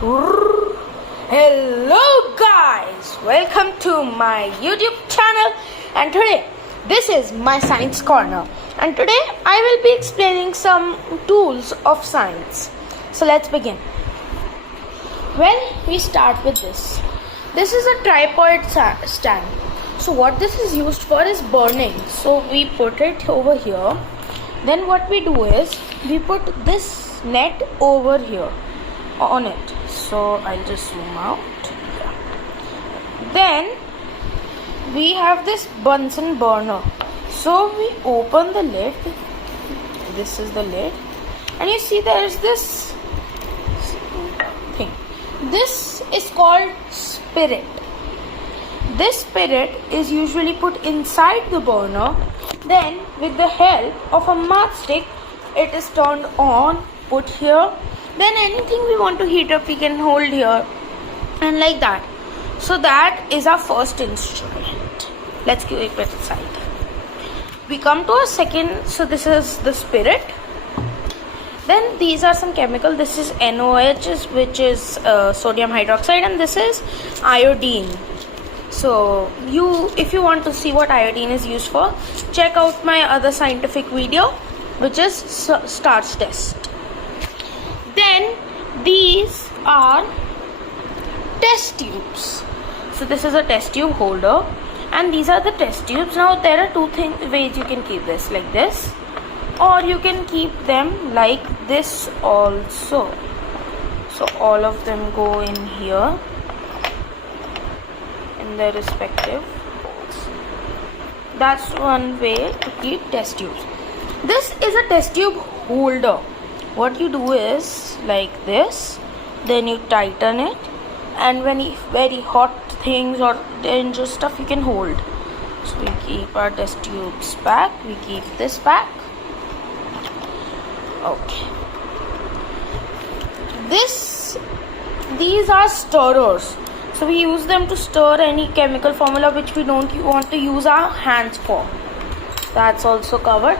Hello guys, welcome to my YouTube channel, and today this is my science corner, and today I will be explaining some tools of science. So let's begin. Well, we start with this. This is a tripod stand. So what this is used for is burning. So we put it over here. Then what we do is we put this net over here on it. So I'll just zoom out. Then we have this Bunsen burner. So we open the lid. This is the lid, and you see there is this thing. This is called spirit. This spirit is usually put inside the burner. Then with the help of a matchstick, it is turned on, put here. Then anything we want to heat up, we can hold here, and like that. So that is our first instrument. Let's keep it aside. We come to a second. So this is the spirit. Then these are some chemical. This is NOH, which is sodium hydroxide, and this is iodine. So if you want to see what iodine is used for, check out my other scientific video, which is starch test. Then these are test tubes. So this is a test tube holder, and these are the test tubes. Now there are two ways you can keep this, like this, or you can keep them like this also. So all of them go in here in their respective holes. That's one way to keep test tubes. This is a test tube holder. What you do is like this, then you tighten it, and when very hot things or dangerous stuff you can hold. So we keep our test tubes back, we keep this back. Okay. These are stirrers. So we use them to stir any chemical formula which we don't want to use our hands for. That's also covered.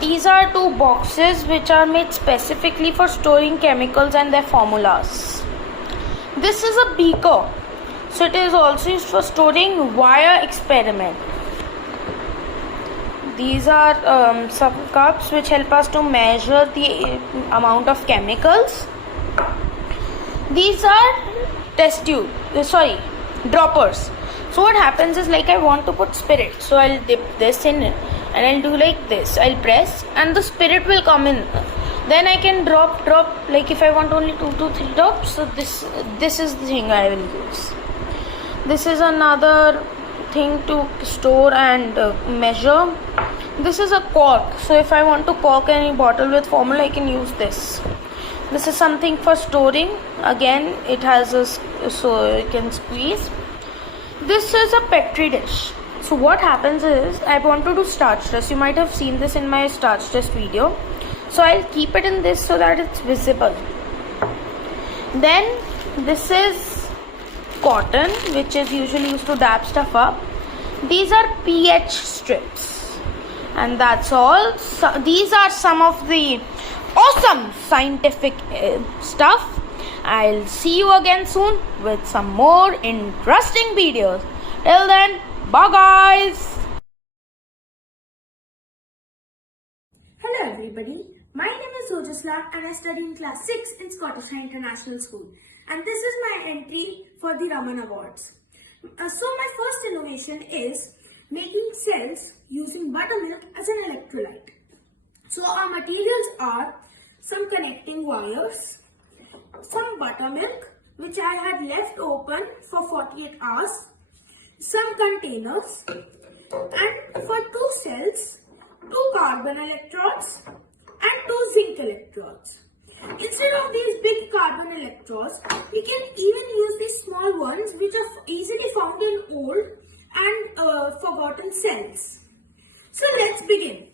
These are two boxes which are made specifically for storing chemicals and their formulas. This is a beaker. So it is also used for storing wire experiment. These are some cups which help us to measure the amount of chemicals. These are droppers. So what happens is, like, I want to put spirit, so I'll dip this in it and I'll do like this. I'll press and the spirit will come in. Then I can drop, like if I want only 2 to 3 drops. So this is the thing I will use. This is another thing to store and measure. This is a cork. So if I want to cork any bottle with formula, I can use this. This is something for storing. Again, it has so you can squeeze. This is a Petri dish. So what happens is, I want to do starch test. You might have seen this in my starch test video. So I'll keep it in this so that it's visible. Then this is cotton, which is usually used to dab stuff up. These are pH strips. And that's all. So these are some of the awesome scientific stuff. I'll see you again soon with some more interesting videos. Till then, bye guys. Hello everybody, my name is Ojasla and I study in class 6 in Scottish High International School, and this is my entry for the Raman Awards. So my first innovation is making cells using buttermilk as an electrolyte. So our materials are some connecting wires, some buttermilk which I had left open for 48 hours, some containers, and for 2 cells, 2 carbon electrodes and 2 zinc electrodes. Instead of these big carbon electrodes, we can even use these small ones which are easily found in old and forgotten cells. So let's begin.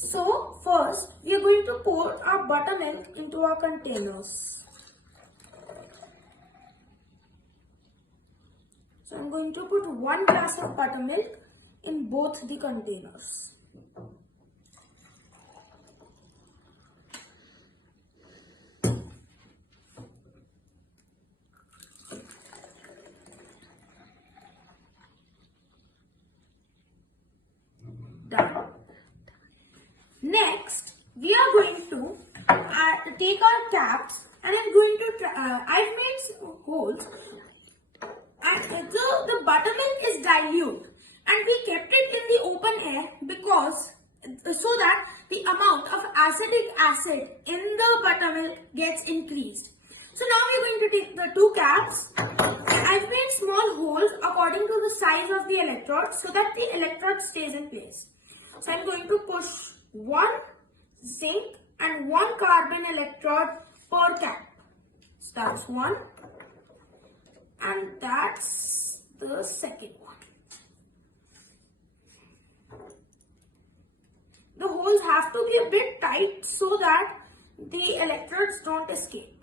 So first we are going to pour our buttermilk into our containers. So I'm going to put 1 glass of buttermilk in both the containers. Done. Next, we are going to take our caps and I'm going to I've made holes, and so the buttermilk is dilute, and we kept it in the open air because so that the amount of acetic acid in the buttermilk gets increased. So now we're going to take the 2 caps. I've made small holes according to the size of the electrode so that the electrode stays in place. So I'm going to push 1 zinc and 1 carbon electrode per cap. So that's 1 and that's the second one. The holes have to be a bit tight so that the electrodes don't escape.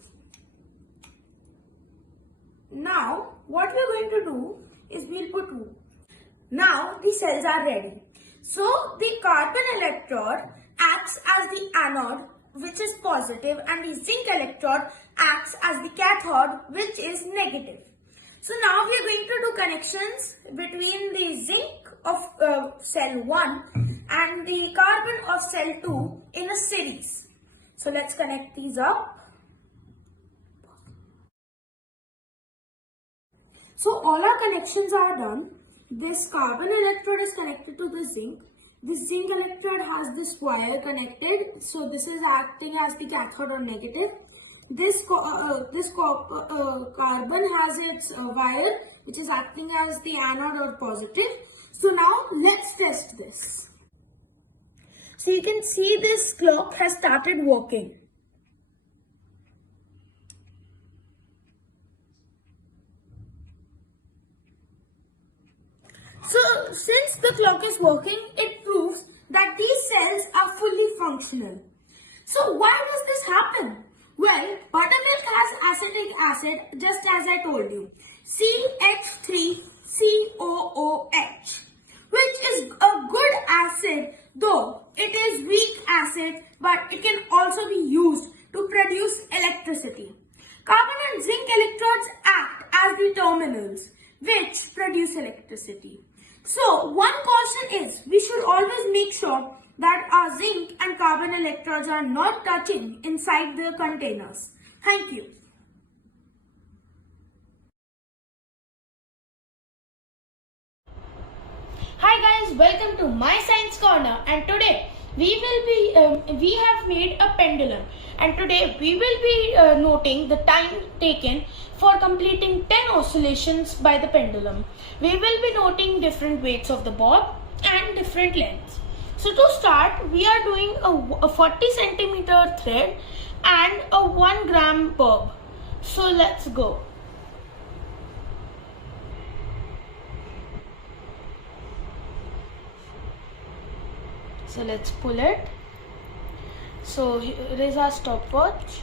Now what we're going to do is we'll put wood. Now the cells are ready. So the carbon electrode acts as the anode, which is positive, and the zinc electrode acts as the cathode, which is negative. So now we are going to do connections between the zinc of cell 1 and the carbon of cell 2 in a series. So let's connect these up. So all our connections are done. This carbon electrode is connected to the zinc. This zinc electrode has this wire connected. So this is acting as the cathode or negative. This carbon has its wire which is acting as the anode or positive. So now let's test this. So you can see this clock has started working. So since the clock is working, it proves that these cells are fully functional. So why does this happen? Well, buttermilk has acetic acid just as I told you, CH3COOH, which is a good acid, though it is weak acid, but it can also be used to produce electricity. Carbon and zinc electrodes act as the terminals which produce electricity. So one caution is we should always make sure that our zinc and carbon electrodes are not touching inside the containers. Thank you. Hi guys, welcome to my science corner, and today we have made a pendulum, and today we will be noting the time taken for completing 10 oscillations by the pendulum. We will be noting different weights of the bob and different lengths. So to start, we are doing a 40 centimeter thread and a 1 gram bob. So let's go. So let's pull it. So here is our stopwatch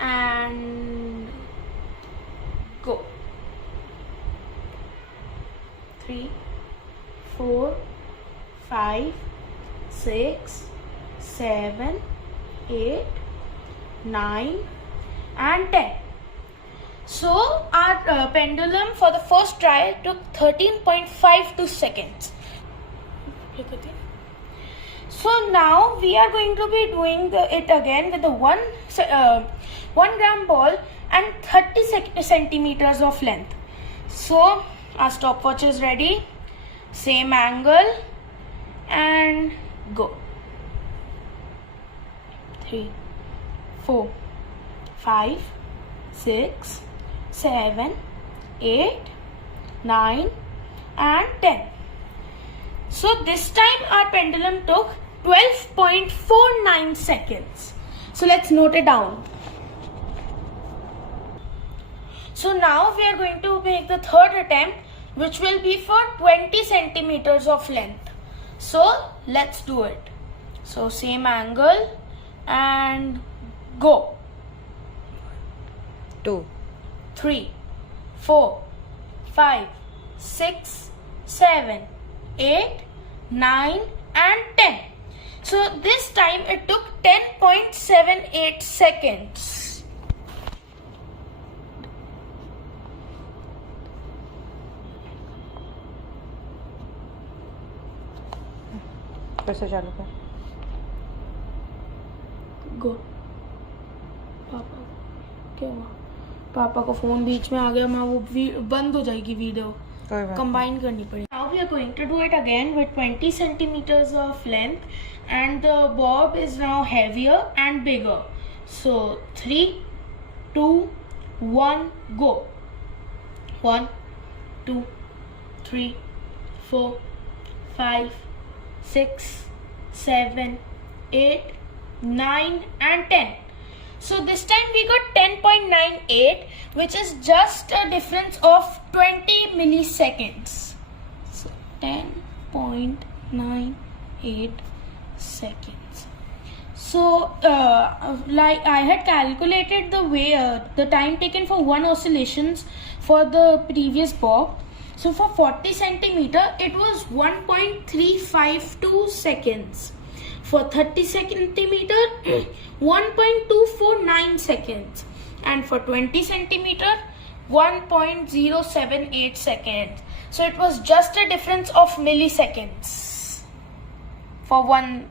and go. 3, 4, 5, 6, 7, 8, 9 and 10. So our pendulum for the first try took 13.52 seconds. So now we are going to be doing it again with the 1 gram ball and 30 centimeters of length. So our stopwatch is ready, same angle and go. 3, 4, 5, 6, 7, 8, 9 and 10. So this time our pendulum took 12.49 seconds. So let's note it down. So now we are going to make the third attempt, which will be for 20 centimeters of length. So let's do it. So same angle and go. 2, 3, 4, 5, 6, 7, 8, 9 and 10. So this time it took 10.78 seconds. फिर से चालू कर. गो. पापा क्या हुआ? पापा को phone बीच में आ गया, मैं वो बंद हो जाएगी वीडियो, कंबाइन करनी पड़ेगी. Now we are going to do it again with 20 centimeters of length and the bob is now heavier and bigger. So 3, 2, 1, go. 1, 2, 3, 4, 5, 6, 7, 8, 9 and 10. So this time we got 10.98, which is just a difference of 20 milliseconds. So 10.98 seconds. So like I had calculated the way the time taken for one oscillations for the previous bob. So for 40 centimeter it was 1.352 seconds. For 30 centimeter 1.249 seconds, and for 20 centimeter 1.078 seconds. So it was just a difference of milliseconds for one.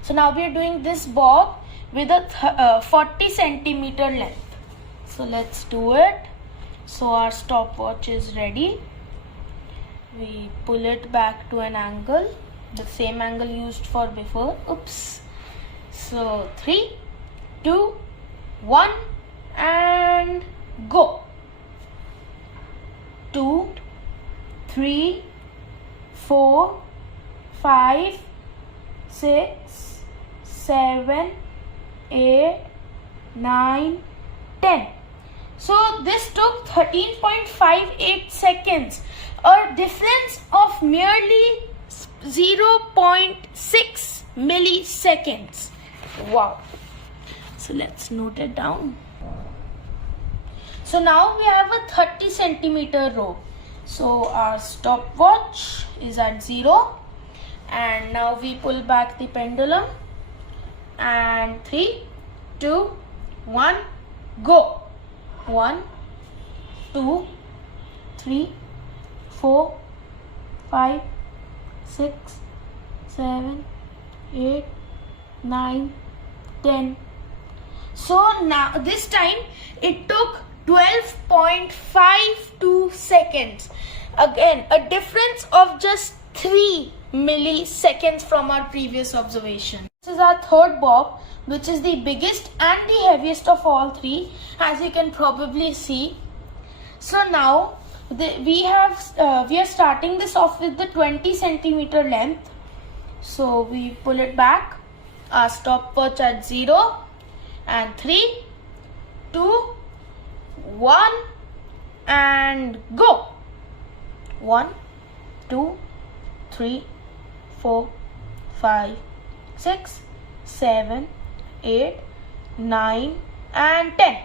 So now we are doing this bob with a 40 centimeter length. So let's do it. So our stopwatch is ready. We pull it back to an angle, the same angle used for before. Oops. So 3, 2, 1 and go. 2, 3, 4, 5, 6, 7, 8, 9, 10. So this took 13.58 seconds, a difference of merely 0.6 milliseconds. Wow. So let's note it down. So now we have a 30 centimeter rope. So our stopwatch is at 0, and now we pull back the pendulum, and 3, 2, 1, go. 1, 2, 3, 4, 5, 6, 7, 8, 9, 10. So now this time it took 12.52 seconds. Again, a difference of just 3 milliseconds from our previous observation. This is our third bob, which is the biggest and the heaviest of all three, as you can probably see. So now we are starting this off with the 20 centimeter length. So we pull it back, our stopwatch at 0, and 3, 2, 1 and go. 1, 2, 3, 4, 5, 6, 7, 8, 9 and 10.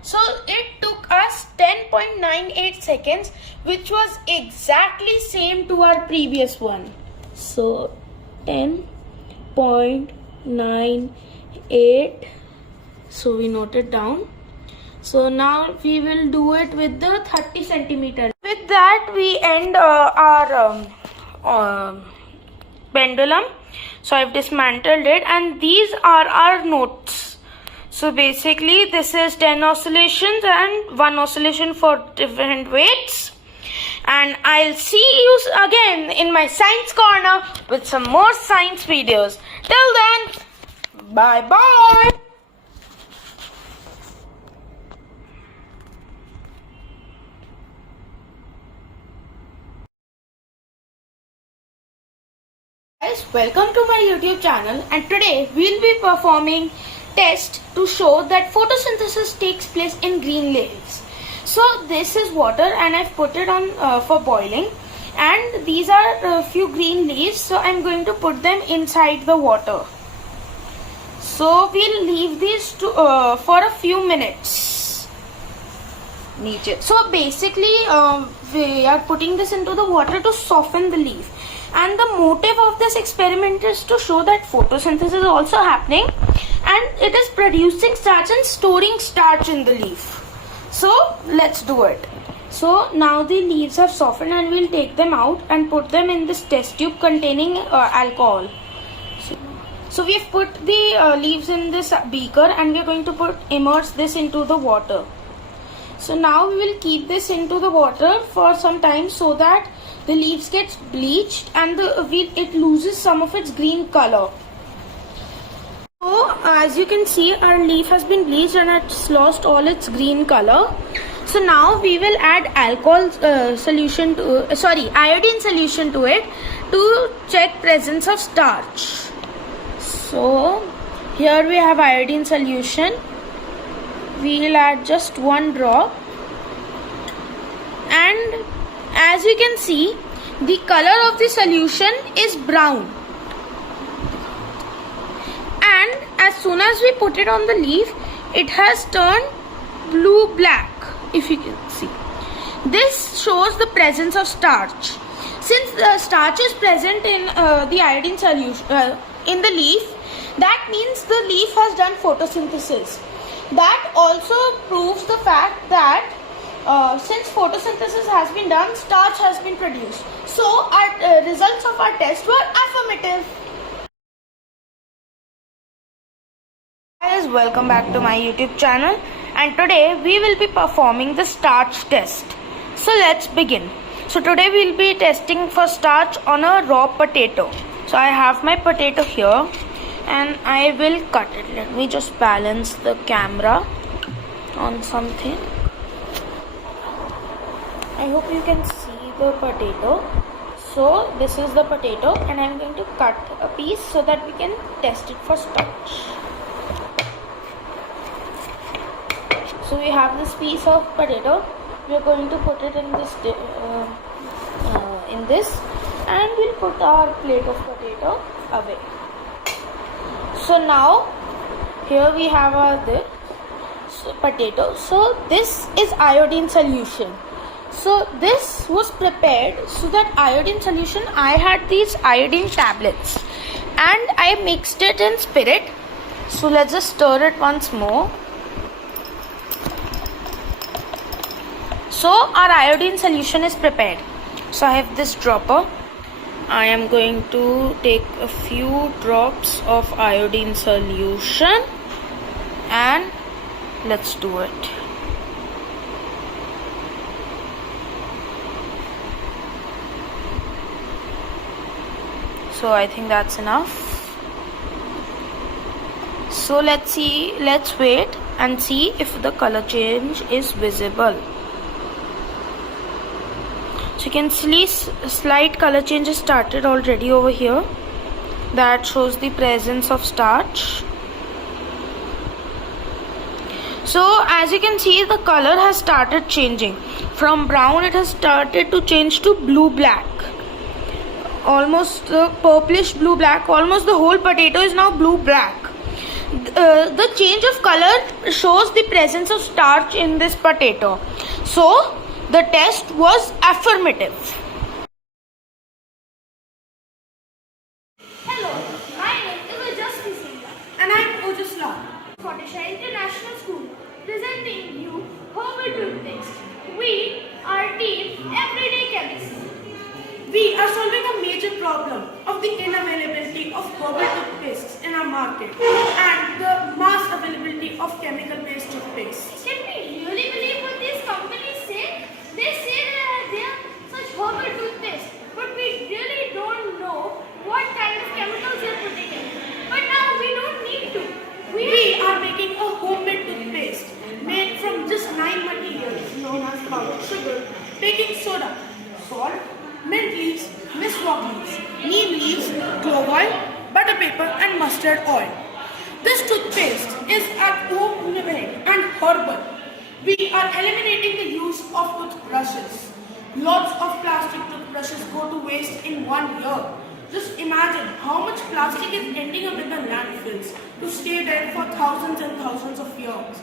So it took us 10.98 seconds, which was exactly same to our previous one. So 10.98. So we note it down. So now we will do it with the 30 centimeter. With that we end our pendulum. So I've dismantled it, and these are our notes. So basically this is 10 oscillations and 1 oscillation for different weights. And I'll see you again in my science corner with some more science videos. Till then, bye bye. Guys, welcome to my YouTube channel, and today we'll be performing test to show that photosynthesis takes place in green leaves. So this is water and I've put it on for boiling. and these are a few green leaves, so I'm going to put them inside the water. So we'll leave these to for a few minutes. So basically we are putting this into the water to soften the leaf, and the motive of this experiment is to show that photosynthesis is also happening and it is producing starch and storing starch in the leaf. So let's do it. So now the leaves have softened and we'll take them out and put them in this test tube containing alcohol. So we've put the leaves in this beaker and we're going to immerse this into the water. So now we will keep this into the water for some time so that the leaves gets bleached and it loses some of its green color. So as you can see, our leaf has been bleached and it's lost all its green color. So now we will add iodine solution to it to check presence of starch. So here we have iodine solution. We will add just 1 drop, and as you can see, the color of the solution is brown, and as soon as we put it on the leaf, it has turned blue-black. If you can see, this shows the presence of starch. Since the starch is present in the iodine solution in the leaf, that means the leaf has done photosynthesis. That also proves the fact that since photosynthesis has been done, starch has been produced. So our results of our test were affirmative. Guys, welcome back to my YouTube channel, and today we will be performing the starch test. So let's begin. So today we will be testing for starch on a raw potato. So I have my potato here and I will cut it. Let me just balance the camera on something. I hope you can see the potato. So this is the potato and I'm going to cut a piece so that we can test it for starch. So we have this piece of potato. We are going to put it in this and we'll put our plate of potato away. So now here we have our potato. So this is iodine solution. So this was prepared so that iodine solution, I had these iodine tablets and I mixed it in spirit. So let's just stir it once more. So our iodine solution is prepared. So I have this dropper. I am going to take a few drops of iodine solution and let's do it. So I think that's enough. So let's wait and see if the color change is visible. So you can see slight color change has started already over here. That shows the presence of starch. So as you can see, the color has started changing. From brown it has started to change to blue-black. Almost purplish blue-black. Almost the whole potato is now blue-black. The change of color shows the presence of starch in this potato. So the test was affirmative. Hello, my name is Justice And I'm Ojasla. Scottish International School, presenting you herbal toothpaste. We are team Everyday Chemistry. We are solving a major problem of the unavailability of herbal toothpastes in our market and the mass availability of chemical-based toothpaste. Can we really believe what these companies say? They say they are such herbal toothpaste, but we really don't know what kind of chemicals they are putting in. But now we don't need to. We are making a homemade toothpaste made from just 9 materials known as powdered sugar, baking soda, salt, mint leaves, miswak leaves, neem leaves, clove oil, butter paper and mustard oil. This toothpaste is at home made and herbal. We are eliminating the use of toothbrushes. Lots of plastic toothbrushes toothpaste in 1 year. Just imagine how much plastic is ending up in the landfills to stay there for thousands and thousands of years.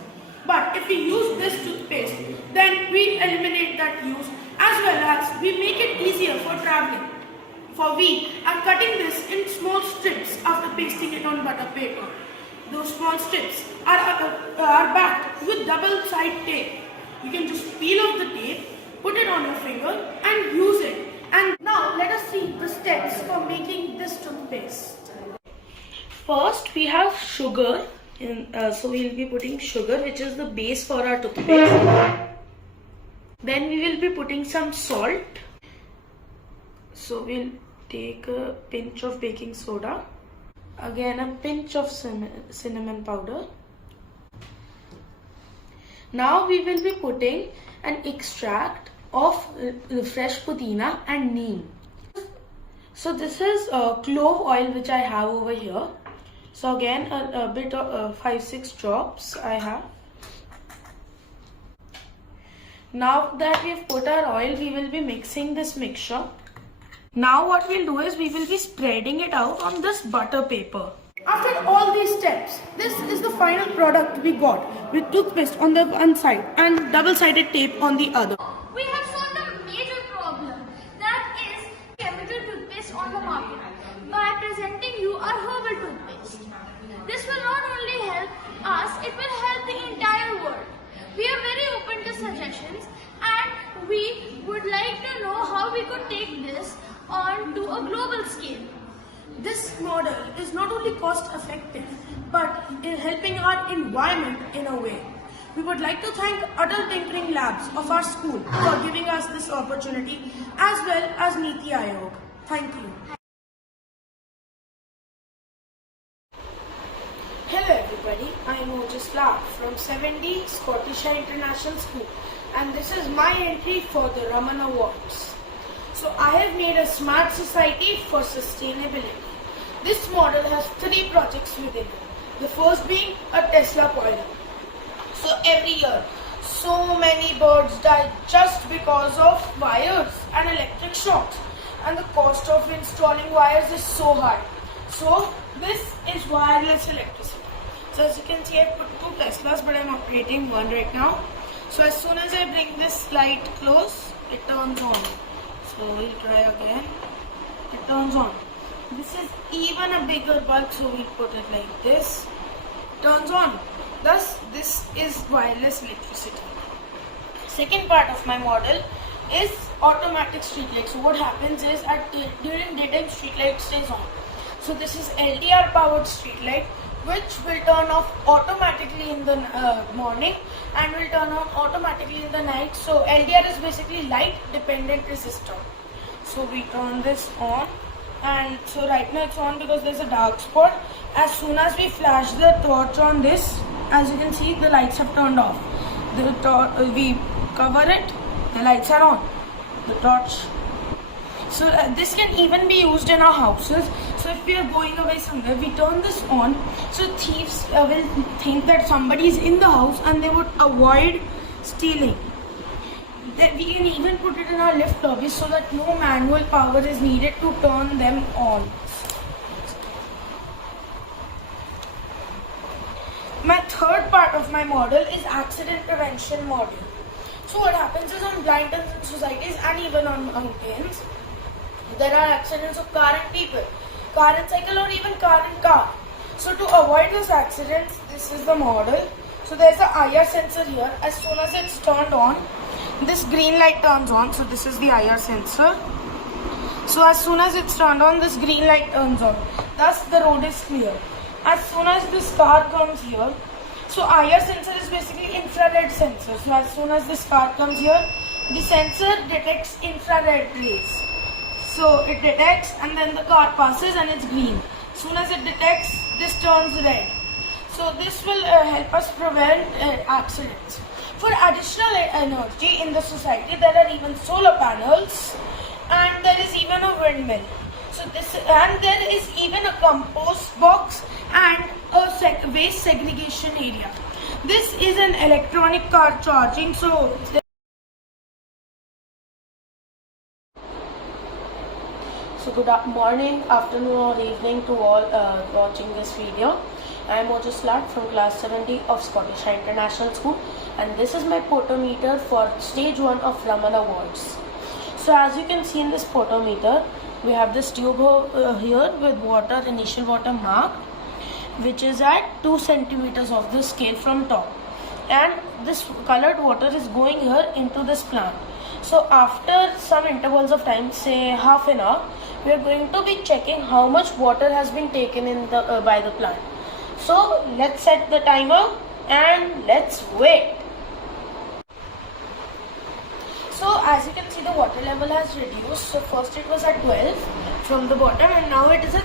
But if we use this toothpaste, then we eliminate that use as well as we make it easier for traveling. For we are cutting this in small strips after pasting it on butter paper. Those small strips are backed with double-sided tape. You can just peel off the tape, put it on your finger and use it. And now let us see the steps for making this toothpaste. First, we have sugar. So we'll be putting sugar, which is the base for our toothpaste. Then we will be putting some salt. So we'll take a pinch of baking soda. Again, a pinch of cinnamon powder. Now we will be putting an extract of fresh pudina and neem. So this is clove oil which I have over here. So again a bit of 5-6 drops I have. Now that we have put our oil, we will be mixing this mixture. Now what we'll do is we will be spreading it out on this butter paper. After all these steps, this is the final product we got with toothpaste on the one side and double-sided tape on the other. We have solved a major problem, that is chemical toothpaste on the market, by presenting you our herbal toothpaste. This will not only help us, it will help the entire world. We are very open to suggestions and we would like to know how we could take this on to a global scale. This model is not only cost effective but in helping our environment in a way. We would like to thank Adult Tinkering Labs of our school for giving us this opportunity as well as Niti Aayog. Thank you. Hello everybody, I am Ojaslav from 7D Scottish International School and this is my entry for the Raman Awards. So I have made a smart society for sustainability. This model has 3 projects within it. The first being a Tesla coil. So every year, so many birds die just because of wires and electric shocks. And the cost of installing wires is so high. So this is wireless electricity. So as you can see, I put 2 Teslas, but I am operating one right now. So as soon as I bring this light close, it turns on. So we'll try again. It turns on. This is even a bigger bulb, so we put it like this. Turns on. Thus, this is wireless electricity. Second part of my model is automatic street light. So what happens is during daytime, street light stays on. So this is LDR powered street light, which will turn off automatically in the morning and will turn on automatically in the night. So LDR is basically light dependent resistor. So we turn this on, and so right now it's on because there's a dark spot. As soon as we flash the torch on this, as you can see, the lights have turned off. We cover it, the lights are on. The torch. So this can even be used in our houses. So if we are going away somewhere, we turn this on. So thieves will think that somebody is in the house and they would avoid stealing. We can even put it in our lift lobbies so that no manual power is needed to turn them on. My third part of my model is accident prevention model. So what happens is on blind and societies and even on mountains, there are accidents of car and people, car and cycle, or even car and car. So to avoid those accidents, this is the model. So there's a IR sensor here. As soon as it's turned on, this green light turns on. So this is the IR sensor. So as soon as it's turned on, this green light turns on. Thus the road is clear. As soon as this car comes here, so IR sensor is basically infrared sensor. So as soon as this car comes here, the sensor detects infrared rays. So it detects and then the car passes and it's green. Soon as it detects, this turns red. So this will help us prevent accidents. For additional energy in the society, there are even solar panels and there is even a windmill. So there is even a compost box and a waste segregation area. This is an electronic car charging. So good morning, afternoon or evening to all watching this video. I am Ojas Lat from class 70 of Scottish High International School, and this is my potometer for stage 1 of Raman Awards. So as you can see in this potometer, we have this tube here with water, initial water marked, which is at 2 centimeters of the scale from top, and this colored water is going here into this plant. So after some intervals of time, say half an hour, we are going to be checking how much water has been taken in the by the plant. So let's set the timer and let's wait. So as you can see, the water level has reduced. So first it was at 12 from the bottom, and now it is at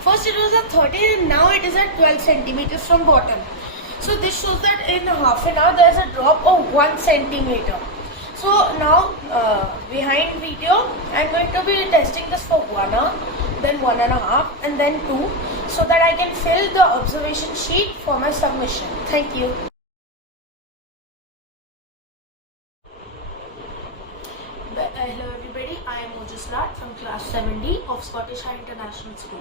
first it was at 13 and now it is at 12 centimeters from bottom. So this shows that in half an hour there is a drop of 1 centimeter. So now behind video I am going to be testing this for 1 hour, then 1.5 and then 2, so that I can fill the observation sheet for my submission. Thank you. Hello everybody, I am Ojas Lat from class 70 of Scottish High International School.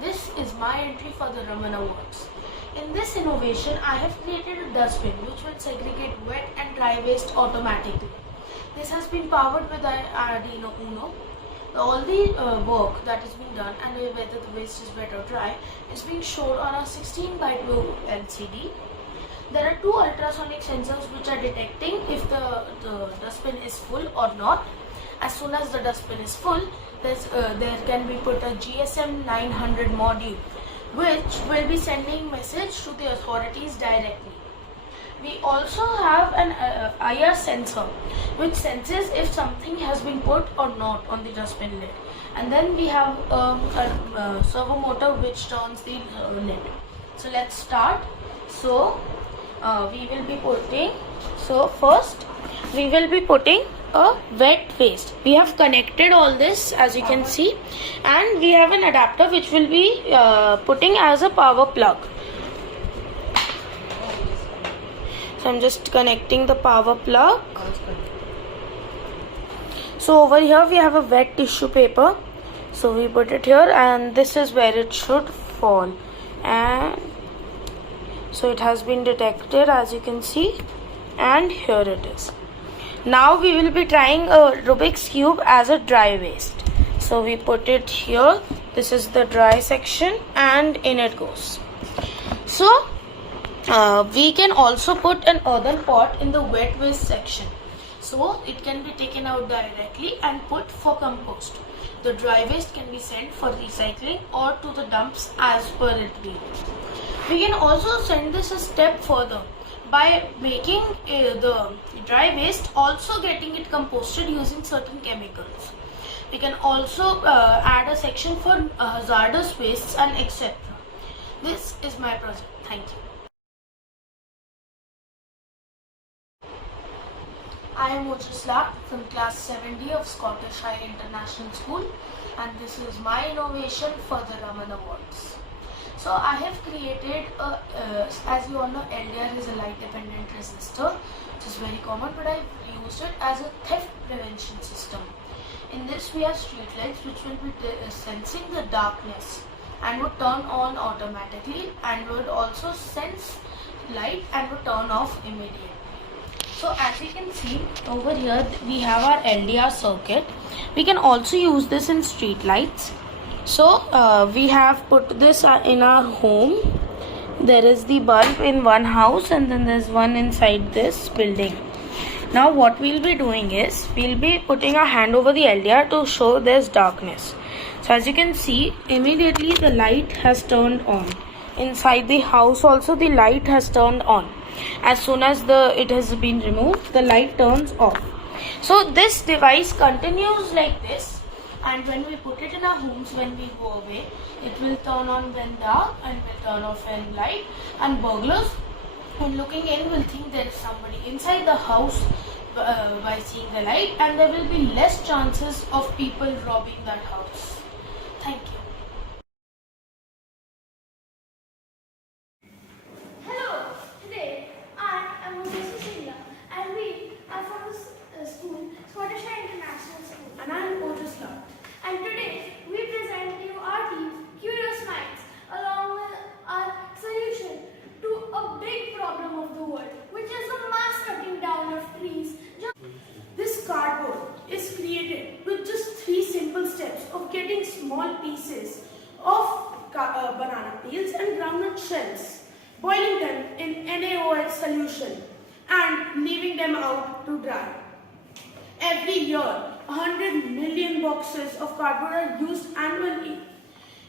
This is my entry for the Raman Awards. In this innovation, I have created a dustbin which will segregate wet and dry waste automatically. This has been powered with Arduino Uno. All the work that is being done and whether the waste is wet or dry is being shown on a 16:2 LCD. There are 2 ultrasonic sensors which are detecting if the dustbin is full or not. As soon as the dustbin is full, there can be put a GSM 900 module, which will be sending message to the authorities directly. We also have an IR sensor, which senses if something has been put or not on the dustbin lid. And then we have a servo motor which turns the lid. So let's start. So we will be putting, first we will be putting a wet waste. We have connected all this, as you can see, and we have an adapter which will be putting as a power plug. So I'm just connecting the power plug. So over here we have a wet tissue paper, so we put it here and this is where it should fall, and so it has been detected, as you can see, and here it is. Now we will be trying a Rubik's Cube as a dry waste. So we put it here. This is the dry section and in it goes. So we can also put an earthen pot in the wet waste section. So it can be taken out directly and put for compost. The dry waste can be sent for recycling or to the dumps as per it be. We can also send this a step further by making the dry waste also getting it composted using certain chemicals. We can also add a section for hazardous wastes and etc. This is my project. Thank you. I am Ojas Lat from class 70 of Scottish High International School, and this is my innovation for the Raman Awards. So I have created as you all know, LDR is a light dependent resistor, which is very common, but I've used it as a theft prevention system. In this we have street lights which will be sensing the darkness and would turn on automatically, and would also sense light and would turn off immediately. So as you can see over here, we have our LDR circuit. We can also use this in street lights. So we have put this in our home. There is the bulb in one house and then there's one inside this building. Now what we'll be doing is, we'll be putting our hand over the LDR to show there's darkness. So as you can see, immediately the light has turned on. Inside the house also the light has turned on. As soon as it has been removed, the light turns off. So this device continues like this, and when we put it in our homes, when we go away, it will turn on when dark and will turn off when light, and burglars when looking in will think there is somebody inside the house by seeing the light, and there will be less chances of people robbing that house. Thank you. Hello, today I am Moses Singla and we are from the school, Scottish High International School. And I am Ojas Lat. created with just 3 simple steps of getting small pieces of banana peels and groundnut shells, boiling them in NaOH solution and leaving them out to dry. Every year, 100 million boxes of cardboard are used annually,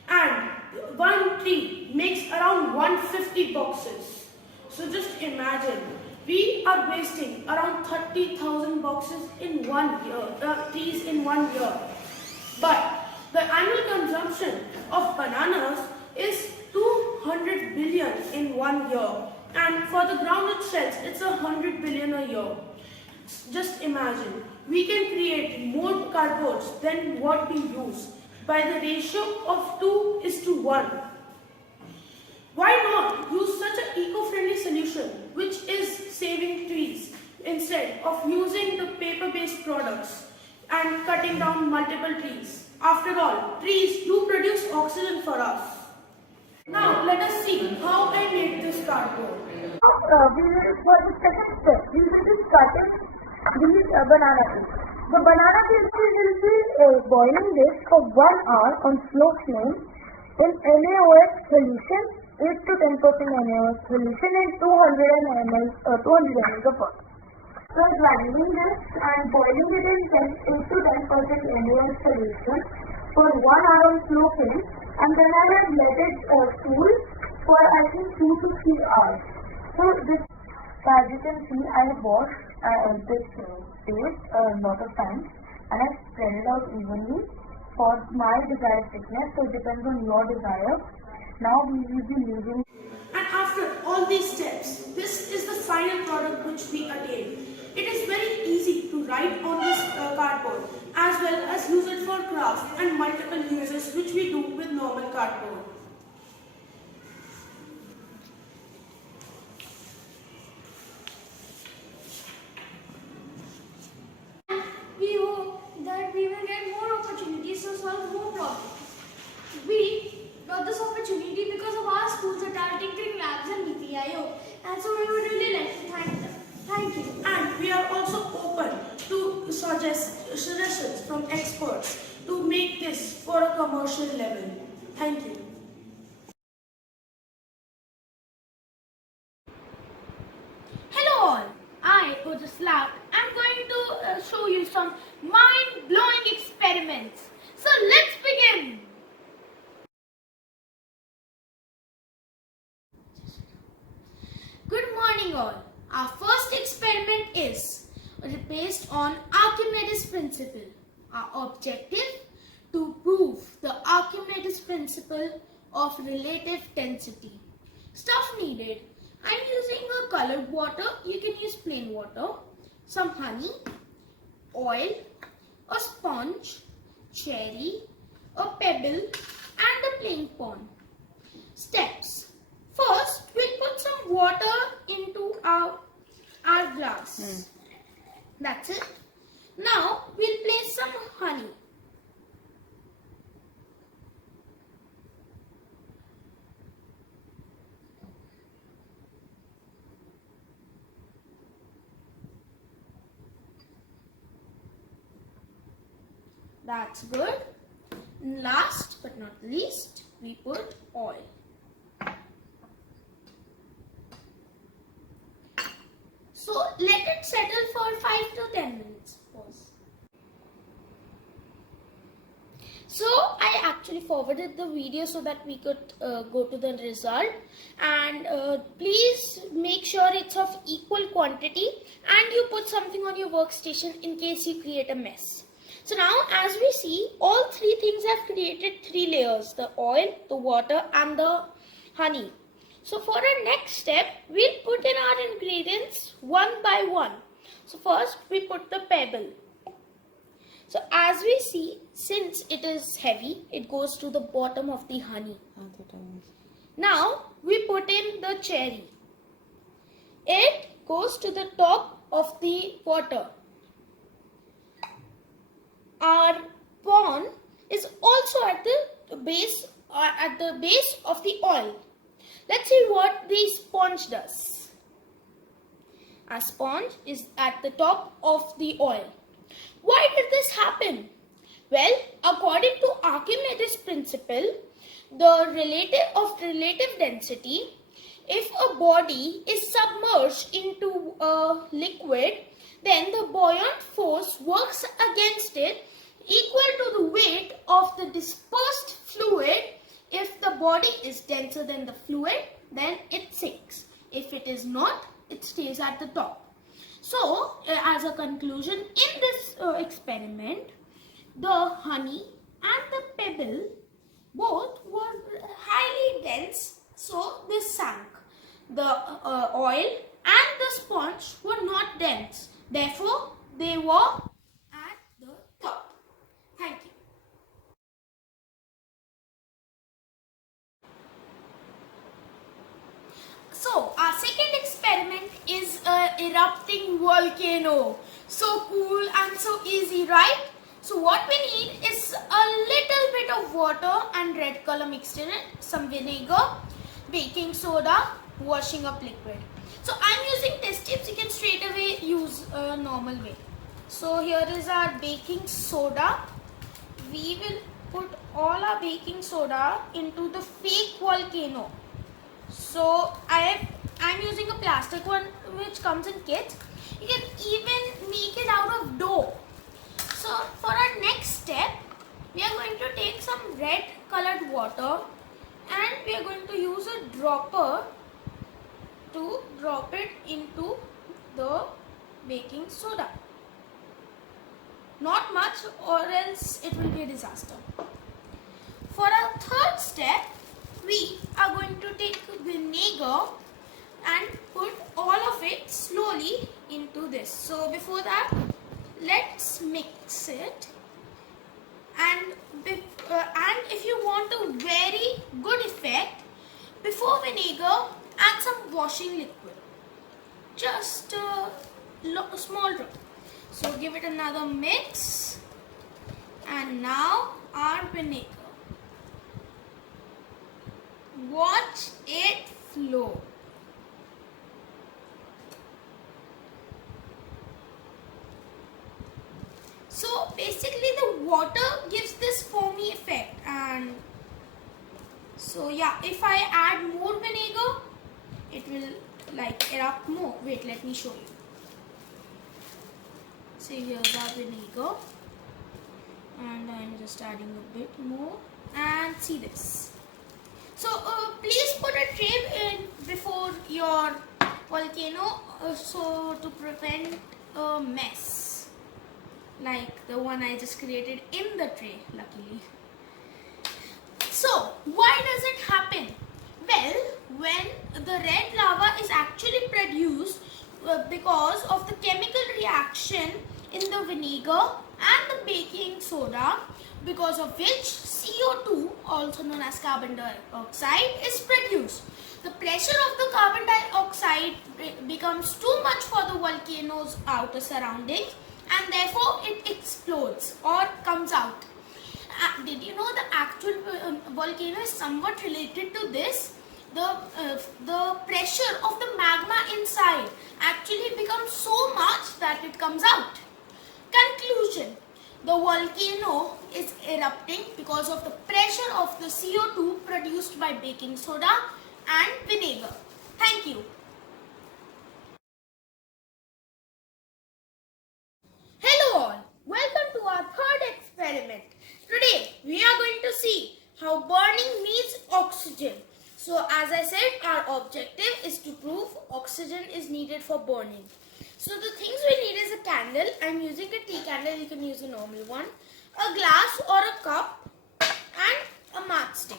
and one tree makes around 150 boxes. So just imagine, we are wasting around 30,000 boxes in 1 year, trees in 1 year. But the annual consumption of bananas is 200 billion in 1 year, and for the groundnut shells, it's 100 billion a year. Just imagine, we can create more cardboards than what we use by the ratio of 2:1. Why not use such an eco-friendly solution which is saving trees instead of using the paper-based products and cutting down multiple trees? After all, trees do produce oxygen for us. Now let us see how I made this cardboard. For the second step, we will be cutting these banana peels. The banana peels we will be boiling this for 1 hour on slow flame in NaOH solution, 8 to 10% NaOH solution in 200 ml of water. So grinding this and boiling it in 8 to 10% NaOH solution for 1 hour on slow flame, and then I have let it cool for I think 2 to 3 hours. So this, as you can see, I have washed this paste a lot of times and I spread it out evenly for my desired thickness. So it depends on your desire. Now we will be leaving. And after all these steps, this is the final product which we attain. It is very easy to write on this cardboard as well as use it for craft and multiple uses which we do with normal cardboard. We hope that we will get more opportunities to solve more problems. We got this opportunity because of our school's adult tinkering labs and BPIO, and so we would really like to thank them. Thank you. And we are also open to suggestions from experts to make this for a commercial level. Thank you. Hello all, I, Ojaslav, am going to show you some mind-blowing experiments. So let's begin. Good morning all. Our first experiment is based on Archimedes principle. Our objective to prove the Archimedes principle of relative density. Stuff needed. I'm using a colored water. You can use plain water. Some honey, oil, a sponge, cherry, a pebble and a plain pond. Steps. First, we'll put some water into our glass. That's it. Now, we'll place some honey. That's good. Last but not least, we put oil. So let it settle for 5 to 10 minutes. Pause. So I actually forwarded the video so that we could go to the result, and please make sure it's of equal quantity and you put something on your workstation in case you create a mess. So now as we see, all three things have created 3 layers: the oil, the water and the honey. So for our next step, we'll put in our ingredients one by one. So first we put the pebble. So as we see, since it is heavy, it goes to the bottom of the honey. Now we put in the cherry. It goes to the top of the water. Our pond is also at the base of the oil. Let's see what the sponge does. Our sponge is at the top of the oil. Why did this happen? Well, according to Archimedes' principle, relative density, if a body is submerged into a liquid, then the buoyant force works against it equal to the weight of the dispersed fluid. If the body is denser than the fluid, then it sinks. If it is not, it stays at the top. So, as a conclusion, in this experiment, the honey and the pebble both were highly dense, so they sank. The oil and the sponge were not dense, therefore they were at the top. Thank you. So, our second experiment is a erupting volcano. So cool and so easy, right? So what we need is a little bit of water and red color mixed in it, some vinegar, baking soda, washing up liquid. So I'm using test tubes. You can straight away use a normal way. So here is our baking soda. We will put all our baking soda into the fake volcano. So I'm using a plastic one which comes in kits. You can even make it out of dough. So for our next step, we are going to take some red colored water and we are going to use a dropper to drop it into the baking soda. Not much, or else it will be a disaster. For our third step, we are going to take vinegar and put all of it slowly into this. So before that, let's mix it. And if you want a very good effect, before vinegar, add some washing liquid. Just a small drop. So give it another mix. And now our vinegar. Watch it flow. So basically the water gives this foamy effect, and so yeah, if I add more vinegar, it will like erupt more. Wait, let me show you. See, here's our vinegar, and I'm just adding a bit more, and see this. So please put a tray in before your volcano, so to prevent a mess like the one I just created in the tray, luckily. So why does it happen? Well, when the red lava is actually produced because of the chemical reaction in the vinegar and the baking soda, because of which CO2, also known as carbon dioxide, is produced. The pressure of the carbon dioxide becomes too much for the volcano's outer surroundings, and therefore it explodes or comes out. Did you know the actual volcano is somewhat related to this? The pressure of the magma inside actually becomes so much that it comes out. Conclusion: the volcano is erupting because of the pressure of the CO2 produced by baking soda and vinegar. Thank you. Hello all, welcome to our third experiment. Today we are going to see how burning needs oxygen. So as I said, our objective is to prove oxygen is needed for burning. So the things we need is a candle. I'm using a tea candle, you can use a normal one, a glass or a cup, and a matchstick.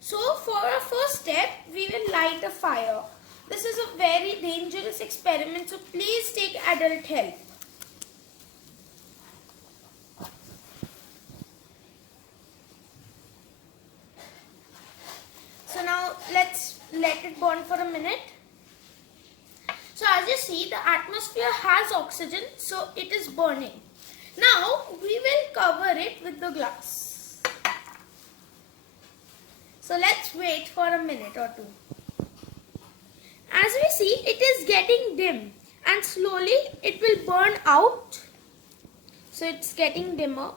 So for our first step, we will light a fire. This is a very dangerous experiment, so please take adult help. So now let's let it burn for a minute. So as you see, the atmosphere has oxygen, so it is burning. Now we will cover it with the glass. So let's wait for a minute or two. As we see, it is getting dim and slowly it will burn out. So it's getting dimmer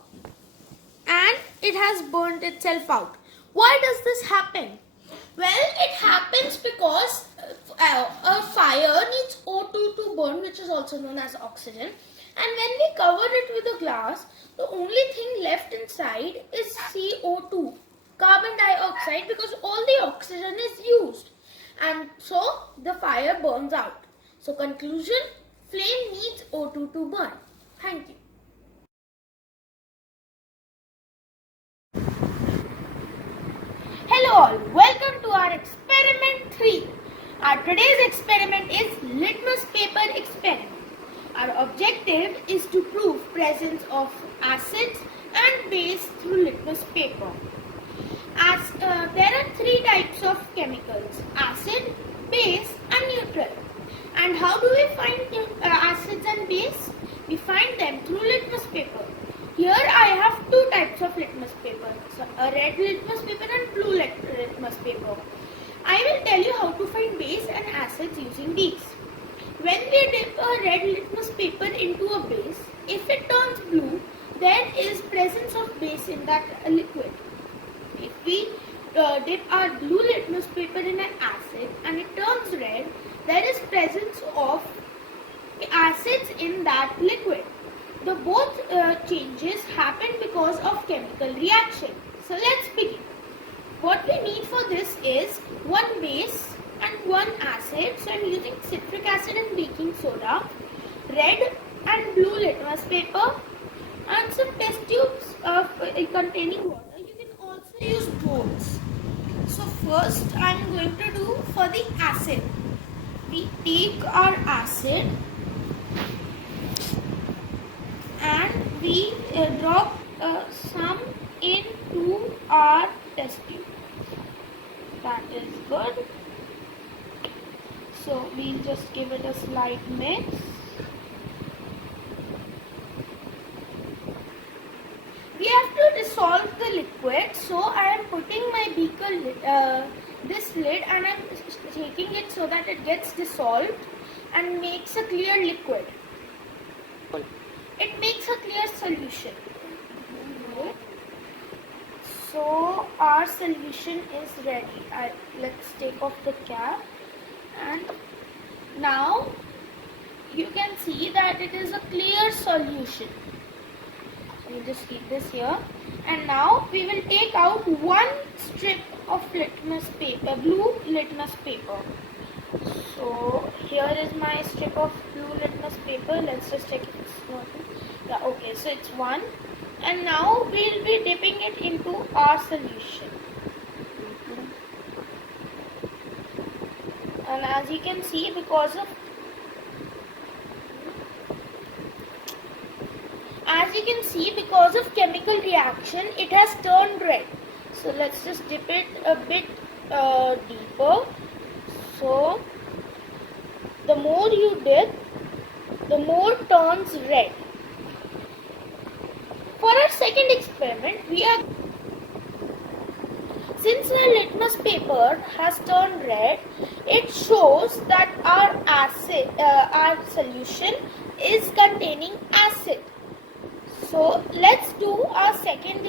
and it has burnt itself out. Why does this happen? Well, it happens because a fire needs O2 to burn, which is also known as oxygen. And when we cover it with a glass, the only thing left inside is CO2, carbon dioxide, because all the oxygen is used. And so the fire burns out. So conclusion, flame needs O2 to burn. Thank you. Hello all, welcome to our experiment 3. Our today's experiment is litmus paper experiment. Our objective is to prove presence of acids and base through litmus paper. There are 3 types of chemicals: acid, base and neutral. And how do we find acids and base? We find them through litmus paper. Here I have 2 types of litmus paper, so a red litmus paper and blue litmus paper. I will tell you how to find base and acids using these. When we dip a red litmus paper into a base, if it turns blue, there is presence of base in that liquid. If we dip our blue litmus paper in an acid and it turns red, there is presence of acids in that liquid. The both changes happen because of chemical reaction. So let's begin. What we need for this is 1 base and 1 acid. So I'm using citric acid and baking soda, red and blue litmus paper, and some test tubes containing water. You can also use bowls. So first I'm going to do for the acid. We take our acid and we drop some into our test tube. That is good. So we'll just give it a slight mix. We have to dissolve the liquid, so I am putting my beaker this lid and I am shaking it so that it gets dissolved and makes a clear liquid. It makes a clear solution. So our solution is ready. Let's take off the cap, and now you can see that it is a clear solution. So you just keep this here, and now we will take out 1 strip of litmus paper, blue litmus paper. So here is my strip of blue litmus paper. Let's just check if it's working. Yeah, okay, so it's 1. And now we'll be dipping it into our solution. And as you can see, because of chemical reaction, it has turned red. So let's just dip it a bit deeper. So the more you dip, the more turns red. For our second experiment, since the litmus paper has turned red, it shows that our solution is containing acid. So let's do our second